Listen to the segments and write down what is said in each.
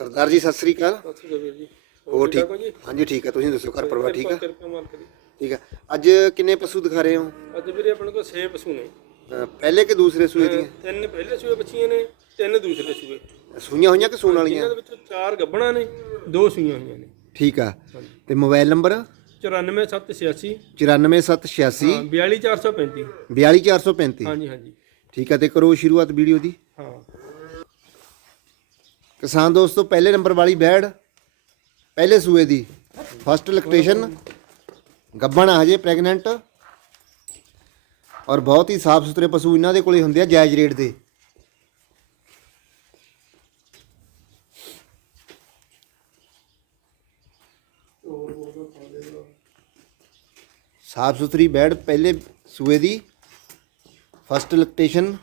ਸਰਦਾਰ ਜੀ ਸਤਿ ਸ੍ਰੀ ਅਕਾਲ। ਸਤਿ ਸ਼੍ਰੀ ਅਕਾਲ ਵੀਰ ਜੀ। ਹੋਰ ਠੀਕ ਹੋ ਜੀ? ਹਾਂਜੀ ਠੀਕ ਹੈ ਤੁਸੀਂ ਦੱਸੋ ਘਰ ਪਰਿਵਾਰ ਠੀਕ ਆ? ਕਿਰਪਾ ਮਾਲਕ ਦੀ। ਠੀਕ ਆ। ਅੱਜ ਕਿੰਨੇ ਪਸ਼ੂ ਦਿਖਾ ਰਹੇ ਹੋ? ਅੱਜ ਵੀਰੇ ਆਪਣੇ ਕੋਲ 6 ਪਸ਼ੂ ਨੇ। ਅਹ ਪਹਿਲੇ ਕਿ ਦੂਸਰੇ ਸੂਏ ਦੀਆਂ? ਤਿੰਨ ਪਹਿਲੇ ਸੂਏ ਬੱਚੀਆਂ ਨੇ ਤਿੰਨ ਦੂਸਰੇ ਸੂਏ। ਸੂਈਆਂ ਹੋਈਆਂ ਕਿ ਸੂਣ ਵਾਲੀਆਂ? ਇਹਨਾਂ ਦੇ ਵਿੱਚੋਂ ਚਾਰ ਗੱਬਣਾ ਨੇ ਦੋ ਸੂਈਆਂ ਹੋਈਆਂ ਨੇ। ਠੀਕ ਆ। ਤੇ ਮੋਬਾਈਲ ਨੰਬਰ? 94786 94786 ਹਾਂ 42435 42435 ਹਾਂਜੀ ਹਾਂਜੀ। ਠੀਕ ਆ ਤੇ ਕਰੋ ਸ਼ੁਰੂਆਤ ਵੀਡੀਓ ਦੀ। ਹਾਂ। ਕਿਸਾਨ ਦੋਸਤੋ, ਪਹਿਲੇ ਨੰਬਰ ਵਾਲੀ ਬੈੜ, ਪਹਿਲੇ ਸੂਏ ਦੀ। ਫਸਟ ਇਲੈਕਟ੍ਰੀਸ਼ਨ ਗੱਬਣ ਹਜੇ ਪ੍ਰੈਗਨੈਂਟ ਔਰ ਬਹੁਤ ਹੀ ਸਾਫ਼ ਸੁਥਰੇ ਪਸ਼ੂ ਇਹਨਾਂ ਦੇ ਕੋਲੇ ਹੁੰਦੇ ਆ ਜਾਇਜ਼ ਰੇਟ ਦੇ। ਸਾਫ਼ ਸੁਥਰੀ ਬੈੜ ਪਹਿਲੇ ਸੂਏ ਦੀ। ਫਸਟ ਇਲੈਕਟ੍ਰੀਸ਼ਨ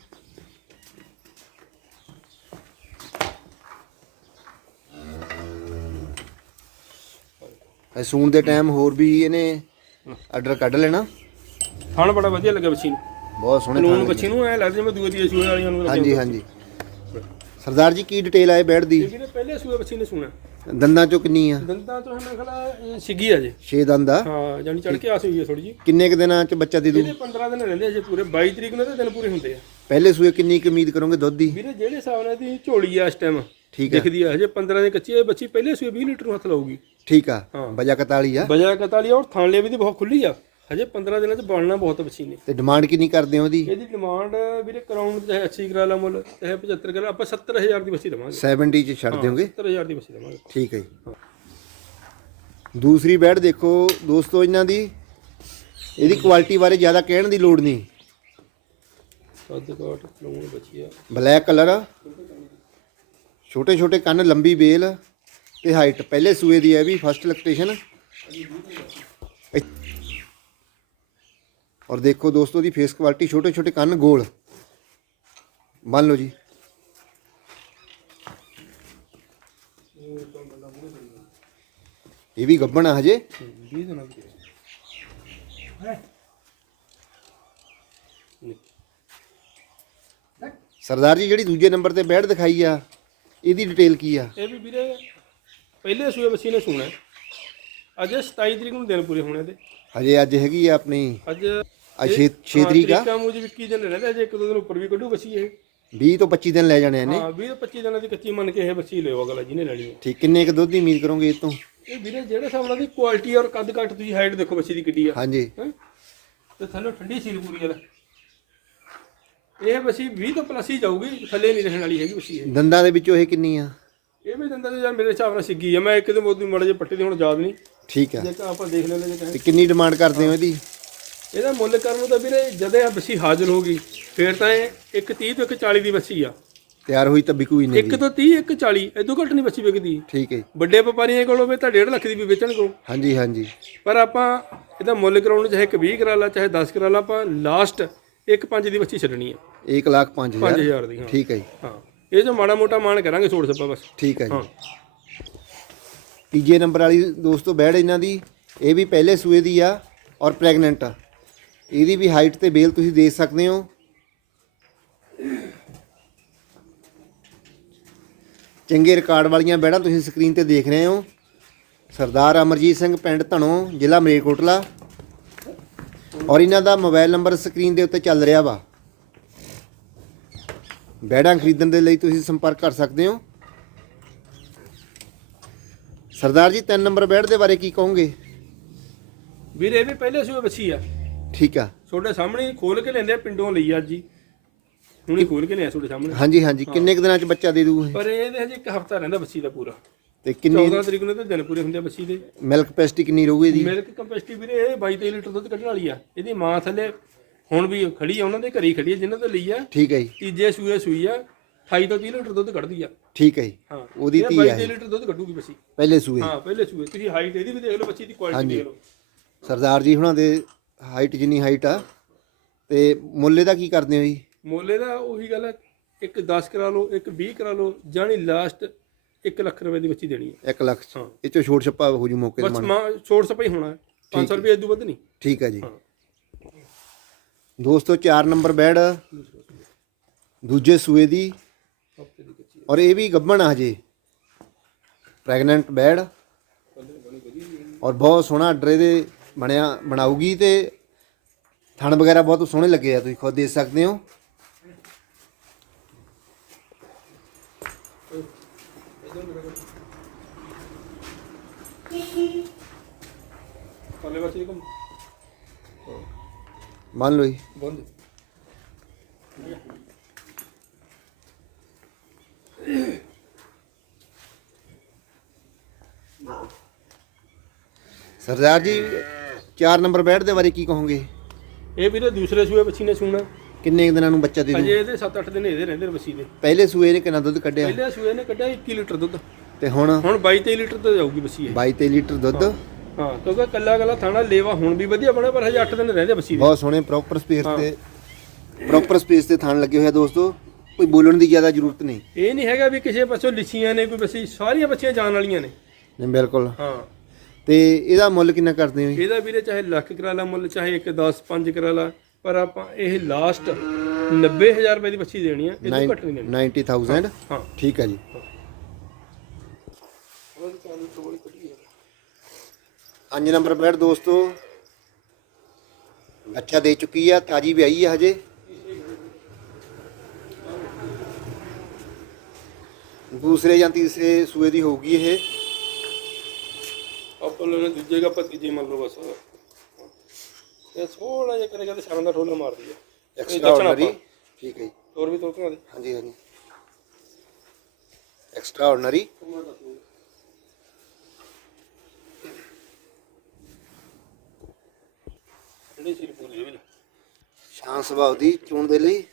ਸੂਣ ਦੇ ਟਾਈਮ ਹੋਰ ਵੀ ਇਹਨੇ ਆਰਡਰ ਕੱਢ ਲੈਣਾ। ਥਣ ਬੜਾ ਵਧੀਆ ਲੱਗਾ ਬੱਚੀ ਨੂੰ ਬਹੁਤ ਸੋਹਣੇ ਕਾਨੂੰਨ ਥਾਂ ਬੱਚੀ ਨੂੰ ਐ ਲੱਗਦਾ ਜਿਵੇਂ ਦੂਏ ਦੀ ਸੂਏ ਵਾਲੀਆਂ ਨੂੰ ਹਾਂਜੀ ਹਾਂਜੀ। ਸਰਦਾਰ ਜੀ ਕੀ ਡਿਟੇਲ ਆਏ ਬੈਡ ਦੀ? ਵੀਰੇ ਪਹਿਲੇ ਸੂਏ ਬੱਚੀ ਨੇ ਸੁਣਾ। ਦੰਦਾਂ ਚੋਂ ਕਿੰਨੀ ਆ? ਦੰਦਾਂ ਤੋਂ ਮੈਂ ਖਲਾ ਸਿੱਗੀ ਆ ਜੇ। 6 ਦੰਦ ਆ। ਹਾਂ ਜਾਨੀ ਚੜ ਕੇ ਆਸ ਹੋਈ ਹੈ ਥੋੜੀ ਜੀ ਕਿੰਨੇ ਕੁ ਦਿਨਾਂ ਚ ਬੱਚਾ ਦੇ ਦੂ? ਇਹਦੇ 15 ਦਿਨ ਰਹਿੰਦੇ ਆ ਜੇ ਪੂਰੇ। 22 ਤਰੀਕ ਨੂੰ ਤੇ ਦਿਨ ਪੂਰੇ ਹੁੰਦੇ ਆ। ਪਹਿਲੇ ਸੂਏ ਕਿੰਨੀ ਕੁ ਉਮੀਦ ਕਰੋਗੇ ਦੁੱਧ ਦੀ? ਵੀਰੇ ਜਿਹੜੇ ਹਿਸਾਬ ਨਾਲ ਦੀ ਝੋਲੀ ਆ ਇਸ ਟਾਈਮ ਠੀਕ ਹੈ ਦਿਖਦੀ ਆ ਹਜੇ 15 ਦਿਨ ਕੱਚੀ ਇਹ ਬੱਚੀ ਪਹਿਲੇ ਸੂਏ 20 ਲੀਟਰ ਨੂੰ ਹੱਥ ਲਾਊਗੀ। ਠੀਕ ਆ ਹਾਂ। ਬਜਾ 41 ਆ। ਬਜਾ 41 ਔਰ ਥਾਂਲੇ ਵੀ ਦੀ ਬਹੁਤ ਖੁੱਲੀ ਆ। ਹਜੇ 15 ਦਿਨਾਂ ਚ ਬਣਨਾ ਬਹੁਤ ਬੱਚੀ ਨੇ। ਤੇ ਡਿਮਾਂਡ ਕਿੰਨੀ ਕਰਦੇ ਹੋ ਉਹਦੀ? ਇਹਦੀ ਡਿਮਾਂਡ ਵੀਰੇ ਕਰਾਉਣ ਚਾਹੇ 80 ਕਰਾ ਲਾ ਮੁੱਲ ਚਾਹੇ 75 ਕਰਾ ਆਪਾਂ 70000 ਦੀ ਬੱਚੀ ਦਵਾਂਗੇ। 70 ਚ ਛੱਡ ਦਿਓਗੇ? 70000 ਦੀ ਬੱਚੀ ਦਵਾਂਗੇ। ਠੀਕ ਹੈ ਜੀ। ਦੂਸਰੀ ਬੈਡ ਦੇਖੋ ਦੋਸਤੋ ਇਹਨਾਂ ਦੀ। ਇਹਦੀ ਕੁਆਲਿਟੀ ਬਾਰੇ ਜ਼ਿਆਦਾ ਕਹਿਣ ਦੀ ਲੋੜ ਨਹੀਂ। ਕੱਦ ਕਾਟ ਕਰਾਉਣ ਬੱਚੀ ਆ। ਬਲੈਕ ਕਲਰ ਛੋਟੇ ਛੋਟੇ ਕੰਨ, ਲੰਬੀ ਬੇਲ ਤੇ ਹਾਈਟ ਪਹਿਲੇ ਸੂਏ ਦੀ ਹੈ ਵੀ ਫਸਟ ਇਲੈਕਟ੍ਰੀਸ਼ਨ ਔਰ ਦੇਖੋ ਦੋਸਤੋ ਦੀ ਫੇਸ ਕੁਆਲਿਟੀ ਛੋਟੇ ਛੋਟੇ ਕੰਨ, ਗੋਲ। ਮੰਨ ਲਓ ਜੀ। ਇਹ ਵੀ ਗੱਬਣ ਆ ਹਜੇ। ਸਰਦਾਰ ਜੀ, ਜਿਹੜੀ ਦੂਜੇ ਨੰਬਰ ਤੇ ਬੈਠ ਦਿਖਾਈ ਆ। ਇਹਦੀ ਡਿਟੇਲ ਕੀ ਆ? ਇਹ ਵੀ ਵੀਰੇ ਪਹਿਲੇ ਸੂਏ ਬੱਚੀ ਨੇ ਸੁਣਾ। ਅੱਜ 27 ਤਰੀਕ ਨੂੰ ਦਿਨ ਪੂਰੇ ਹੋਣੇ ਤੇ। ਹਜੇ ਅੱਜ ਹੈਗੀ ਆ ਆਪਣੀ ਅੱਜ ਅੱਜ 6 6 ਤਰੀਕ ਆ। ਤਰੀਕਾ ਮੂਜ 21 ਦਿਨ ਰਹਿੰਦੇ ਅਜੇ ਇੱਕ ਦੋ ਦਿਨ ਉੱਪਰ ਵੀ ਕੱਢੂ ਬੱਚੀ ਇਹ। 20 ਤੋਂ 25 ਦਿਨ ਲੈ ਜਾਣੇ ਇਹਨੇ। ਹਾਂ 20 ਤੋਂ 25 ਦਿਨਾਂ ਦੀ ਕੱਚੀ ਮੰਨ ਕੇ ਇਹ ਬੱਚੀ ਲਿਓ ਅਗਲਾ ਜਿਹਨੇ ਲੈਣੀ ਹੈ ਠੀਕ ਕਿੰਨੇ ਕ ਦੁੱਧ ਦੀ ਉਮੀਦ ਕਰੋਗੇ ਇਹ ਤੋਂ? ਇਹ ਵੀਰੇ ਜਿਹੜੇ ਹਿਸਾਬ ਨਾਲ ਦੀ ਕੁਆਲਿਟੀ ਔਰ ਕੱਦ ਕੱਟ ਤੁਸੀਂ ਹਾਈਟ ਦੇਖੋ ਬੱਚੀ ਦੀ ਕਿੱਡੀ ਆ। ਹਾਂਜੀ। ਹੈਂ? ਤੇ ਥੱਲੇ ਠੰਡੀ ਸੀਲ ਪੂਰੀ ਆ। ਇਹ ਬੱਚੀ 20 ਤੋਂ ਪਲੱਸ ਹੀ ਜਾਊਗੀ ਥੱਲੇ ਨਹੀਂ ਰਹਿਣ ਵਾਲੀ ਹੈਗੀ ਬੱਚੀ ਇਹ। ਦੰਦਾਂ ਦੇ ਵਿੱਚੋਂ ਇਹ ਕਿੰਨੀ ਆ? ਇਹ ਵੀ ਦੰਦਾਂ ਦੇ ਯਾਰ ਮੇਰੇ ਹਿਸਾਬ ਨਾਲ ਸਿੱਗੀ ਆ ਮੈਂ ਇੱਕ ਦਿਨ ਮੋਦੀ ਮੜੇ ਜੇ ਪੱਟੇ ਦੀ ਹੁਣ ਯਾਦ ਨਹੀਂ। ਠੀਕ ਆ। ਜੇ ਆਪਾਂ ਦੇਖ ਲੈਂਦੇ ਜੇ ਕਹੇ ਤੇ ਕਿੰਨੀ ਡਿਮਾਂਡ ਕਰਦੇ ਹੋ ਇਹਦੀ? ਇਹਦਾ ਮੁੱਲ ਕਰਨ ਨੂੰ ਤਾਂ ਵੀਰੇ ਜਦੇ ਆ ਬੱਚੀ ਹਾਜ਼ਰ ਹੋਗੀ ਫੇਰ ਤਾਂ ਇਹ ਇੱਕ 30 ਤੋਂ ਇੱਕ 40 ਦੀ ਬੱਚੀ ਆ। ਤਿਆਰ ਹੋਈ ਤਾਂ ਵਿਕੂ ਹੀ ਨਹੀਂ ਇੱਕ ਤੋਂ 30 ਇੱਕ 40 ਇਦੋਂ ਘੱਟ ਨਹੀਂ ਬੱਚੀ ਵਿਕਦੀ। ਠੀਕ ਹੈ। ਜੀ। ਵੱਡੇ ਵਪਾਰੀਆਂ ਕੋਲ ਹੋਵੇ ਤਾਂ 1.5 ਲੱਖ ਦੀ ਵੀ ਵੇਚਣ ਕੋ ਹਾਂਜੀ ਹਾਂਜੀ। ਪਰ ਆਪਾਂ ਇਹਦਾ ਮੁੱਲ ਕਰਾਉਣ ਨੂੰ ਚਾਹੇ ਇੱਕ 20 ਕਰਾ ਲਾ ਚਾਹੇ 10 ਕਰਾ ਲਾ ਆਪਾਂ ਲਾਸਟ ਇੱਕ 5 ਦੀ ਬੱਚੀ ਛੱਡਣੀ ਆ। 1 ਲੱਖ 5000 5000 ਦੀ ਹਾਂ। ਠੀਕ ਹੈ ਜੀ। ਹਾਂ। ਇਹ ਜੋ ਮਾੜਾ ਮੋਟਾ ਮਾਨ ਕਰਾਂਗੇ ਛੋੜ ਸੱਪਾ ਬਸ। ਠੀਕ ਹੈ ਹਾਂ। ਜੀ ਤੀਜੇ ਨੰਬਰ ਵਾਲੀ ਦੋਸਤੋ ਬੈੜ ਇਹਨਾਂ ਦੀ। ਇਹ ਵੀ ਪਹਿਲੇ ਸੂਏ ਦੀ ਆ ਔਰ ਪ੍ਰੈਗਨੈਂਟ ਆ। ਇਹਦੀ ਵੀ ਹਾਈਟ ਤੇ ਬੇਲ ਤੁਸੀਂ ਦੇਖ ਸਕਦੇ ਹੋ। ਚੰਗੇ ਰਿਕਾਰਡ ਵਾਲੀਆਂ ਬੈੜਾਂ ਤੁਸੀਂ ਸਕਰੀਨ ਤੇ ਦੇਖ ਰਹੇ ਹੋ। ਸਰਦਾਰ ਅਮਰਜੀਤ ਸਿੰਘ ਪਿੰਡ ਧਣੋ ਜ਼ਿਲ੍ਹਾ ਮਲੇਰਕੋਟਲਾ। ਔਰ ਇਹਨਾਂ ਦਾ ਮੋਬਾਈਲ ਨੰਬਰ ਸਕਰੀਨ ਦੇ ਉੱਤੇ ਚੱਲ ਰਿਹਾ ਵਾ। ਬੈੜਾਂ ਖਰੀਦਣ ਦੇ ਲਈ ਤੁਸੀਂ ਸੰਪਰਕ ਕਰ ਸਕਦੇ ਹੋ। ਸਰਦਾਰ ਜੀ ਤਿੰਨ ਨੰਬਰ ਬੈਡ ਦੇ ਬਾਰੇ ਕੀ ਕਹੋਗੇ? ਵੀਰ ਇਹ ਵੀ ਪਹਿਲੇ ਸੂਏ ਬੱਚੀ ਆ। ਠੀਕ ਆ। ਤੁਹਾਡੇ ਸਾਹਮਣੇ ਖੋਲ ਕੇ ਲੈਂਦੇ ਆ ਪਿੰਡੋਂ ਲਈ ਅੱਜ ਹੀ। ਹੁਣੀ ਖੋਲ ਕੇ ਲਿਆ ਤੁਹਾਡੇ ਸਾਹਮਣੇ। ਹਾਂਜੀ ਹਾਂਜੀ। ਕਿੰਨੇ ਕੁ ਦਿਨਾਂ ਚ ਬੱਚਾ ਦੇ ਦੂ ਇਹ? ਪਰ ਇਹਦੇ ਹਜੇ ਇੱਕ ਹਫਤਾ ਰਹਿੰਦਾ ਬੱਚੀ ਦਾ ਪੂਰਾ। ਤੇ ਕਿੰਨੀ 14 ਤਰੀਕ ਨੂੰ ਤਾਂ ਦਿਨ ਪੂਰੇ ਹੁੰਦੇ ਆ ਬੱਚੀ ਦੇ। ਮਿਲਕ ਕਪੈਸਿਟੀ ਕਿੰਨੀ ਰਹੂਗੀ ਇਹਦੀ? ਮਿਲਕ ਕੰਪੈਸਟੀ ਵੀਰੇ ਇਹ 22 23 ਲੀਟਰ ਦੁੱਧ ਕੱਢਣ ਵਾਲੀ ਆ। ਇਹਦੀ ਮਾਂ ਥੱਲੇ ਹੁਣ ਵੀ ਖੜੀ ਆ ਉਹਨਾਂ ਦੇ ਘਰੀ ਖੜੀ ਆ ਜਿਨ੍ਹਾਂ ਤੋਂ ਲਈ ਆ। ਠੀਕ ਹੈ ਜੀ। ਤੀਜੇ ਸੂਏ ਸੂਈ ਆ 28 ਤੋਂ 30 ਲੀਟਰ ਦੁੱਧ ਕੱਢਦੀ ਆ। ਠੀਕ ਹੈ ਜੀ। ਹਾਂ ਉਹਦੀ ਇਹ ਧੀ 22 ਆ ਇਹ। ਲੀਟਰ ਦੁੱਧ ਕੱਢੂਗੀ ਬੱਚੀ ਪਹਿਲੇ ਸੂਏ। ਹਾਂ ਪਹਿਲੇ ਸੂਏ। ਤੁਸੀਂ ਹਾਈਟ ਇਹਦੀ ਵੀ ਦੇਖ ਲਓ ਬੱਚੀ ਦੀ ਕੁਆਲਿਟੀ ਦੇਖ ਲਓ। ਸਰਦਾਰ ਜੀ ਹੁਣਾਂ ਦੇ ਹਾਈਟ ਜਿੰਨੀ ਹਾਈਟ ਆ। ਤੇ ਮੁੱਲੇ ਦਾ ਕੀ ਕਰਦੇ ਹੋ ਜੀ? ਮੋਲੇ ਦਾ ਉਹੀ ਗੱਲ ਹੈ ਇੱਕ 10 ਕਰਾ ਲਓ ਇੱਕ 20 ਕਰਾ ਲਓ ਜਾਨੀ ਲਾਸਟ 1 ਲੱਖ ਰੁਪਏ ਦੀ ਬੱਚੀ ਦੇਣੀ ਹੈ। 1 ਲੱਖ ਚ। ਹਾਂ। ਇਹ ਚੋਂ ਛੋਟ ਛੱਪਾ ਹੋ ਜੂ ਮੌਕੇ ਤੇ ਬਸ ਮਨ ਮਾਂ ਛੋੜ ਸਪਈ ਹੋਣਾ ਹੈ। 500 ਰੁਪਏ ਇਦੋਂ ਵੱਧ ਨਹੀਂ। ਠੀਕ ਹੈ ਜੀ। ਹਾਂ। ਦੋਸਤੋ 4 ਨੰਬਰ ਬੈਡ ਦੂਜੇ ਸੂਏ ਦੀ। ਹਫ਼ਤੇ ਦੀ ਕੱਚੀ ਔਰ ਇਹ ਵੀ ਗੱਭਣ ਆ ਹਜੇ। ਪ੍ਰੈਗਨੈਂਟ ਬੈਡ ਔਰ ਬਹੁਤ ਸੋਹਣਾ ਆਰਡਰ ਇਹਦੇ ਬਣਿਆ ਬਣਾਉਗੀ ਤੇ ਥਣ ਵਗੈਰਾ ਬਹੁਤ ਸੋਹਣੇ ਲੱਗੇ ਆ। ਤੁਸੀਂ ਖੁਦ ਦੇਖ ਸਕਦੇ ਹੋ। ਪਰਲੇ ਪਾਸੇ ਘੁੰਮ। ਮੰਨ ਲਓ ਜੀ। ਬੰਦ। ਸਰਦਾਰ ਜੀ 4 ਨੰਬਰ ਬੈਡ ਦੇ ਬਾਰੇ ਕੀ ਕਹੋਗੇ? ਇਹ ਵੀਰੇ ਦੂਸਰੇ ਸੂਏ ਬੱਚੀ ਨੇ ਸੂਣਾ। ਕਿੰਨੇ ਕੁ ਦਿਨਾਂ ਨੂੰ ਬੱਚਾ ਦੇ ਦੂ ਅਜੇ ਇਹਦੇ 7-8 ਦਿਨ ਇਹਦੇ ਰਹਿੰਦੇ ਨੇ ਬੱਚੀ ਦੇ। ਪਹਿਲੇ ਸੂਏ ਨੇ ਕਿੰਨਾ ਦੁੱਧ ਕੱਢਿਆ? ਪਹਿਲੇ ਸੂਏ ਨੇ ਕੱਢਿਆ 21 ਲੀਟਰ ਦੁੱਧ। ਤੇ ਹੁਣ? ਹੁਣ 22-23 ਲੀਟਰ ਤੇ ਜਾਊਗੀ ਬੱਚੀ ਇਹ। 22 ਲੀਟਰ ਦੁੱਧ। ਹਾਂ ਕਿਉਂਕਿ ਕੱਲਾ ਕੱਲਾ ਥਾਣਾ ਲੇਵਾ ਹੁਣ ਵੀ ਵਧੀਆ ਬਣਿਆ ਪਰ ਹਜੇ 8 ਦਿਨ ਰਹਿੰਦੇ ਦੇ ਬਹੁਤ ਸੋਹਣੇ ਪ੍ਰੋਪਰ ਸਪੇਸ ਤੇ ਪ੍ਰੋਪਰ ਸਪੇਸ ਤੇ ਥਣ ਲੱਗੇ ਹੋਏ ਆ ਦੋਸਤੋ। ਕੋਈ ਬੋਲਣ ਦੀ ਜ਼ਿਆਦਾ ਜ਼ਰੂਰਤ ਨਹੀਂ। ਇਹ ਨਹੀਂ ਹੈਗਾ ਵੀ ਕਿਸੇ ਪਾਸੋਂ ਲਿੱਛੀਆਂ ਨੇ ਕੋਈ ਬੱਚੀ ਸਾਰੀਆਂ ਬੱਚੀਆਂ ਜਾਣ ਵਾਲੀਆਂ ਨੇ। ਨਹੀਂ ਬਿਲਕੁਲ। ਹਾਂ। ਤੇ ਇਹਦਾ ਮੁੱਲ ਕਿੰਨਾ ਕਰਦੇ ਹੋ ਜੀ? ਇਹਦਾ ਵੀਰੇ ਚਾਹੇ ਲੱਖ ਕਰਾ ਲਾ ਮੁੱਲ ਚਾਹੇ 1 10 5 ਕਰਾ ਲਾ ਪਰ ਆਪਾਂ ਇਹ ਲਾਸਟ 90000 ਰੁਪਏ ਦੀ ਬੱਚੀ ਦੇਣੀ ਆ ਇਹ ਤੋਂ ਘੱਟ ਨਹੀਂ ਦੇਣੀ 90000 ਹਾਂ। ਠੀਕ ਹੈ ਜੀ। ਪੰਜ ਨੰਬਰ ਬੈਡ ਦੋਸਤੋ। ਅੱਛਾ ਦੇ ਚੁੱਕੀ ਆ ਤਾਜੀ ਵਿਆਹੀ ਆ ਹਜੇ। ਦੂਸਰੇ ਜਾਂ ਤੀਸਰੇ ਸੂਏ ਦੀ ਹੋਊਗੀ ਇਹ। ਆਪਾਂ ਲੋਨੇ ਦੂਜੇ ਦਾ ਤੀਜੇ ਮੰਨ ਲਓ ਬਸ। ਇਹ ਥੋੜਾ ਜਿਹਾ ਕਰੇਗਾ ਤੇ ਸ਼ਰਨ ਦਾ ਠੋਲਾ ਮਾਰਦੀ ਆ। ਐਕਸਟਰਾ ਆਰਡਨਰੀ ਠੀਕ ਹੈ ਜੀ। ਹੋਰ ਵੀ ਤੋਕਣਾ ਦੇ। ਹਾਂਜੀ ਹਾਂਜੀ। ਐਕਸਟਰਾ ਆਰਡਨਰੀ ਜਿਹੜੀ ਸੀ ਪੂਰੀ ਇਹ ਵੀ ਸ਼ਾਨ ਸੁਭਾਅ ਦੀ ਚੋਣ ਦੇ ਲਈ।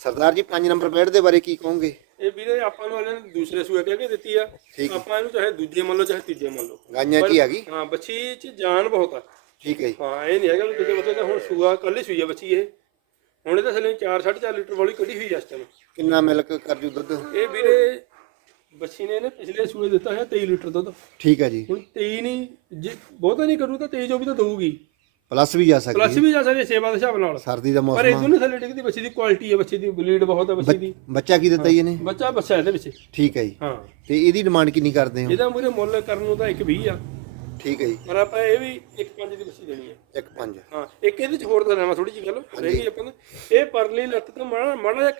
ਸਰਦਾਰ ਜੀ 5 ਨੰਬਰ ਬੈਡ ਦੇ ਬਾਰੇ ਕੀ ਕਹੋਗੇ? ਇਹ ਵੀਰੇ ਆਪਾਂ ਨੂੰ ਇਹਨਾਂ ਨੇ ਦੂਸਰੇ ਸੂਏ ਕਹਿ ਕੇ ਦਿੱਤੀ ਆ। ਠੀਕ ਹੈ। ਆਪਾਂ ਇਹਨੂੰ ਚਾਹੇ ਦੂਜੇ ਮੰਨ ਲਓ ਚਾਹੇ ਤੀਜੇ ਮੰਨ ਲਓ। ਗਾਈਆਂ 'ਚ ਹੀ ਆ ਗਈ। ਹਾਂ ਬੱਚੀ ਚ ਜਾਨ ਬਹੁਤ ਆ। ਠੀਕ ਹੈ ਜੀ। ਹਾਂ ਇਹ ਨਹੀਂ ਹੈਗਾ ਵੀ ਕਿਤੇ ਬੱਚੇ ਦਾ ਹੁਣ ਸੂਆ ਕੱਲ ਹੀ ਸੂਈ ਆ ਬੱਚੀ ਇਹ। ਹੁਣ ਇਹਦਾ ਥੱਲੇ 4 4.5 ਲੀਟਰ ਵਾਲੀ ਕੱਢੀ ਹੋਈ ਆ ਇਸ ਟਾਈਮ ਕਿੰਨਾ ਮਿਲਕ ਕਰ ਜੂ ਦੁੱਧ? ਇਹ ਵੀਰੇ ਬੱਚੀ ਨੇ ਇਹਨੇ ਪਿਛਲੇ ਸੂਏ ਦਿੱਤਾ ਹੈ 23 ਲੀਟਰ ਦੁੱਧ। ਠੀਕ ਹੈ ਜੀ। ਹੁਣ 23 ਨਹੀਂ ਜੇ ਬਹੁਤਾ ਨਹੀਂ ਕਰੂ ਤਾਂ 23 ਜੋ ਵੀ ਤਾਂ ਦਊਗੀ। ਪਲੱਸ ਵੀ ਜਾ ਸਕਦੀ ਪਲੱਸ ਹੈ ਵੀ ਜਾ ਸਕਦੀ ਸੇਵਾ ਦੇ ਹਿਸਾਬ ਨਾਲ। ਸਰਦੀ ਦਾ ਪਰ ਮੌਸਮ ਇਹ ਦੋਨੇ ਥੱਲੇ ਡਿੱਗਦੀ ਬੱਚੀ ਦੀ ਕੁਆਲਿਟੀ ਹੈ ਬੱਚੀ ਦੀ ਬਲੀਡ ਬਹੁਤ ਹੈ ਬੱਚੀ ਦੀ। ਬੱਚਾ ਕੀ ਦਿੱਤਾ ਜੀ ਇਹਨੇ? ਬੱਚਾ ਬੱਚਾ ਇਹਦੇ ਵਿੱਚ। ਠੀਕ ਹੈ ਜੀ। ਹਾਂ। ਤੇ ਇਹਦੀ ਡਿਮਾਂਡ ਕਿੰਨੀ ਕਰਦੇ ਹੋ? ਇਹਦਾ ਮੂਰੇ ਮੁੱਲ ਕਰਨ ਨੂੰ ਤਾਂ 1.20 ਆ। ਠੀਕ ਹੈ ਜੀ। ਪਰ ਆਪਾਂ ਇਹ ਵੀ 1.5 ਦੀ ਬੱਚੀ ਦੇਣੀ ਹੈ। ਇੱਕ ਪੰਜ। ਹਾਂ ਇੱਕ ਇਹਦੇ ਚ ਹੋਰ ਦੱਸਣਾ ਮੈਂ ਥੋੜੀ ਜਿਹੀ ਗੱਲ। ਰਹਿ ਗਈ ਆਪਾਂ ਨੂੰ ਇਹ ਪਰਲੀ ਲੱਤ ਤੋਂ ਮਾੜਾ ਮਾੜਾ ਜਿਹਾ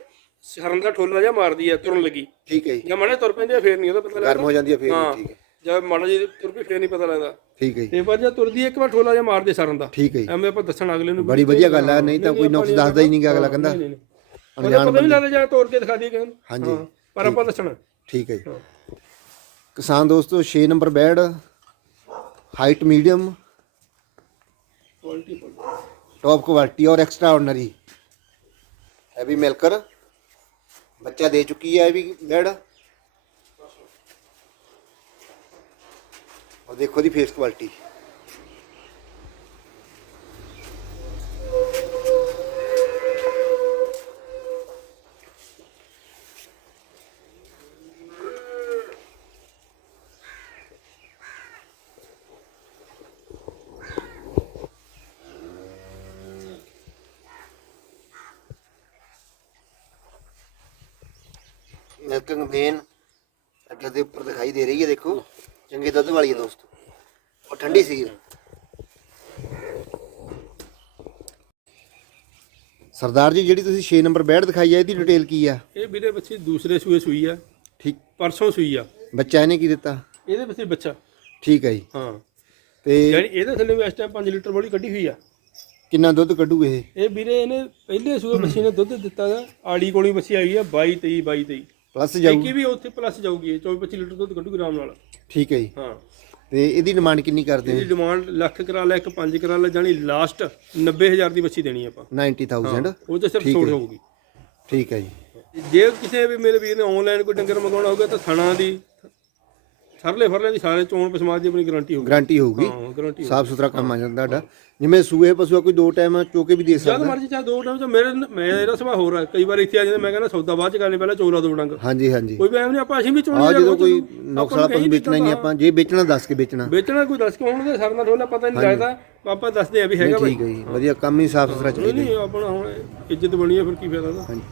ਸ਼ਰਨ ਦਾ ਠੋਲਾ ਜਿਹਾ ਮਾਰਦੀ ਆ ਤੁਰਨ ਲੱਗੀ। ਠੀਕ ਹੈ ਜੀ। ਜਾਂ ਮਾੜੇ ਤੁਰ ਪੈਂਦੇ ਆ ਫੇਰ ਨਹੀਂ ਉਹਦਾ ਪਤਾ ਲੱਗਦਾ। ਗਰਮ ਹੋ ਜਾਂਦੀ ਹੈ ਫੇਰ ਹਾਂ। ਠੀਕ ਹੈ। ਜਦ ਮਾੜਾ ਜੀ ਤੁਰ ਕੇ ਫੇਰ ਨਹੀਂ ਪਤਾ ਲੱਗਦਾ। ਠੀਕ ਹੈ ਜੀ। ਤੇ ਪਰ ਜੇ ਤੁਰਦੀ ਇੱਕ ਵਾਰ ਠੋਲਾ ਜਿਹਾ ਮਾਰ ਸਰਨ ਦਾ। ਠੀਕ ਹੈ ਜੀ। ਐਵੇਂ ਆਪਾਂ ਦੱਸਣ ਅਗਲੇ ਨੂੰ ਬੜੀ ਵਧੀਆ ਗੱਲ ਆ ਨਹੀਂ ਤਾਂ ਕੋਈ ਨੁਕਸ ਦੱਸਦਾ ਹੀ ਨਹੀਂਗਾ ਅਗਲਾ ਕਹਿੰਦਾ। ਨਹੀਂ, ਨਹੀਂ, ਨਹੀਂ। ਲੱਗਦਾ ਜਾਂ ਤੋੜ ਕੇ ਦਿਖਾ ਦਈਏ ਕਿਸੇ ਹਾਂਜੀ। ਪਰ ਆਪਾਂ ਦੱਸਣਾ। ਠੀਕ ਹੈ ਜੀ। ਕਿਸਾਨ ਦੋਸਤੋ 6 number bed height medium quality top quality ਔਰ ਐਕਸਟਰਾ ਆਰਡੀਨਰੀ ਹੈਵੀ ਮਿਲਕਰ। ਬੱਚਾ ਦੇ ਚੁੱਕੀ ਹੈ ਇਹ ਵੀ ਬੈੜ ਉਹ ਦੇਖੋ ਦੀ ਫੇਸ ਕੁਆਲਿਟੀ ਮਿਲਕਿੰਗ ਵੇਨ ਅੱਡੇ ਦੇ ਉੱਪਰ ਦਿਖਾਈ ਦੇ ਰਹੀ ਹੈ, ਦੇਖੋ। ਚੰਗੀ ਦੁੱਧ ਵਾਲੀ ਹੈ ਦੋਸਤੋ। ਉਹ ਠੰਡੀ ਸੀ। ਸਰਦਾਰ ਜੀ ਜਿਹੜੀ ਤੁਸੀਂ 6 ਨੰਬਰ ਬੈਡ ਦਿਖਾਈ ਆ ਇਹਦੀ ਡਿਟੇਲ ਕੀ ਆ? ਇਹ ਵੀਰੇ ਬੱਚੀ ਦੂਸਰੇ ਸੂਏ ਸੂਈ ਆ। ਠੀਕ। ਪਰਸੋਂ ਸੂਈ ਆ। ਬੱਚਾ ਇਹਨੇ ਕੀ ਦਿੱਤਾ? ਇਹਦੇ ਵਿੱਚ ਬੱਚਾ। ਠੀਕ ਹੈ ਜੀ। ਹਾਂ। ਤੇ ਯਾਨੀ ਇਹਦੇ ਥੱਲੇ ਵੀ ਇਸ ਟਾਈਮ 5 ਲੀਟਰ ਵਾਲੀ ਕੱਢੀ ਹੋਈ ਆ। ਕਿੰਨਾ ਦੁੱਧ ਕੱਢੂ ਇਹ? ਇਹ ਵੀਰੇ ਇਹਨੇ ਪਹਿਲੇ ਸੂਏ ਮੱਛੀ ਨੇ ਦੁੱਧ ਦਿੱਤਾ ਦਾ ਆੜੀ ਕੋਲੀ ਮੱਛੀ ਆਈ ਆ 22 23 22 23 ਪਲੱਸ ਜਾਊ ਇੱਕ ਵੀ ਉੱਥੇ ਪਲੱਸ ਜਾਊਗੀ ਇਹ 24 25 ਲੀਟਰ ਦੁੱਧ ਕੱਢੂ ਗ੍ਰਾਮ ਨਾਲ। ਠੀਕ ਹੈ ਜੀ। ਹਾਂ। ਤੇ ਇਹਦੀ ਡਿਮਾਂਡ ਕਿੰਨੀ ਕਰਦੇ ਇਹਦੀ ਡਿਮਾਂਡ ਲੱਖ ਕਰਾ ਲੈ ਇੱਕ 5 ਕਰਾ ਲੈ ਜਾਨੀ ਲਾਸਟ 90000 ਦੀ ਬੱਚੀ ਦੇਣੀ ਆਪਾਂ। 90000 ਉਹ ਤੇ ਸਿਰਫ ਛੋੜ ਹੋਊਗੀ। ਠੀਕ ਹੈ ਜੀ। ਜੇ ਕਿਸੇ ਵੀ ਮੇਰੇ ਵੀਰ ਨੇ ਆਨਲਾਈਨ ਕੋਈ ਡੰਗਰ ਮੰਗਾਉਣਾ ਹੋਊਗਾ ਤਾਂ ਥਣਾ ਦੀ ਸਰਲੇ ਫਰਲੇ ਦੀ ਸਾਰੇ ਚੋਣ ਪਸਮਾਦ ਦੀ ਆਪਣੀ ਗਾਰੰਟੀ ਹੋਊਗੀ। ਗਾਰੰਟੀ ਹੋਊਗੀ। ਹਾਂ ਗਾਰੰਟੀ ਸਾਫ਼ ਸੁਥਰਾ ਕੰਮ ਆ ਜਾਂਦਾ ਤੁਹਾਡਾ ਜਿਵੇਂ ਸੂਏ ਪਸ਼ੂਆ ਕੋਈ ਦੋ ਟਾਈਮ ਚੋਕੇ ਵੀ ਦੇ ਜਦ ਸਕਦਾ ਮਰਜ਼ੀ ਚਾਹ ਦੋ ਟਾਈਮ ਚ ਮੇਰੇ ਮੇਰਾ ਸੁਭਾਅ ਹੋਰ ਆ। ਕਈ ਵਾਰ ਇੱਥੇ ਆ ਜਾਂਦਾ ਮੈਂ ਕਹਿੰਦਾ ਸੌਦਾ ਬਾਅਦ ਚ ਕਰਨੀ ਪਹਿਲਾਂ ਚੋਲਾ ਦੋ ਡੰਗ। ਹਾਂਜੀ ਹਾਂਜੀ। ਕੋਈ ਵੀ ਐਵੇਂ ਨਹੀਂ ਆਪਾਂ ਅਸੀਂ ਵੀ ਚੋਣੀ ਆ ਜਦੋਂ ਕੋਈ ਨੁਕਸ ਵਾਲਾ ਪਸ਼ੂ ਵੇਚਣਾ ਹੀ ਆਪਾਂ ਜੇ ਵੇਚਣਾ ਦੱਸ ਕੇ ਵੇਚਣਾ। ਵੇਚਣਾ ਕੋਈ ਦੱਸ ਕੇ ਹੋਣਗੇ ਸਰਨਾ ਠੋਲਾ ਪਤਾ ਨਹੀਂ ਲੱਗਦਾ ਆਪਾਂ ਦੱਸਦੇ ਆ ਵੀ ਹੈਗਾ ਠੀਕ ਹੈ ਜੀ ਵਧੀਆ ਕੰਮ ਹੀ ਸਾਫ਼ ਸੁਥਰਾ ਨਹੀਂ ਚਾਹੀਦਾ ਨਹੀਂ ਆਪਣਾ ਹੁਣ ਇੱਜ਼ਤ ਬਣੀ ਹੈ ਫਿਰ ਕੀ ਫਾਇਦਾ ਦਾ ਹਾਂਜੀ।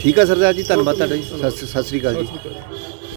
ਠੀਕ ਆ ਸਰਦਾਰ ਜੀ ਧੰਨਵਾਦ ਤੁਹਾਡਾ ਜੀ। ਸਤਿ ਸਤਿ ਸ੍ਰੀ ਅਕਾਲ ਜੀ।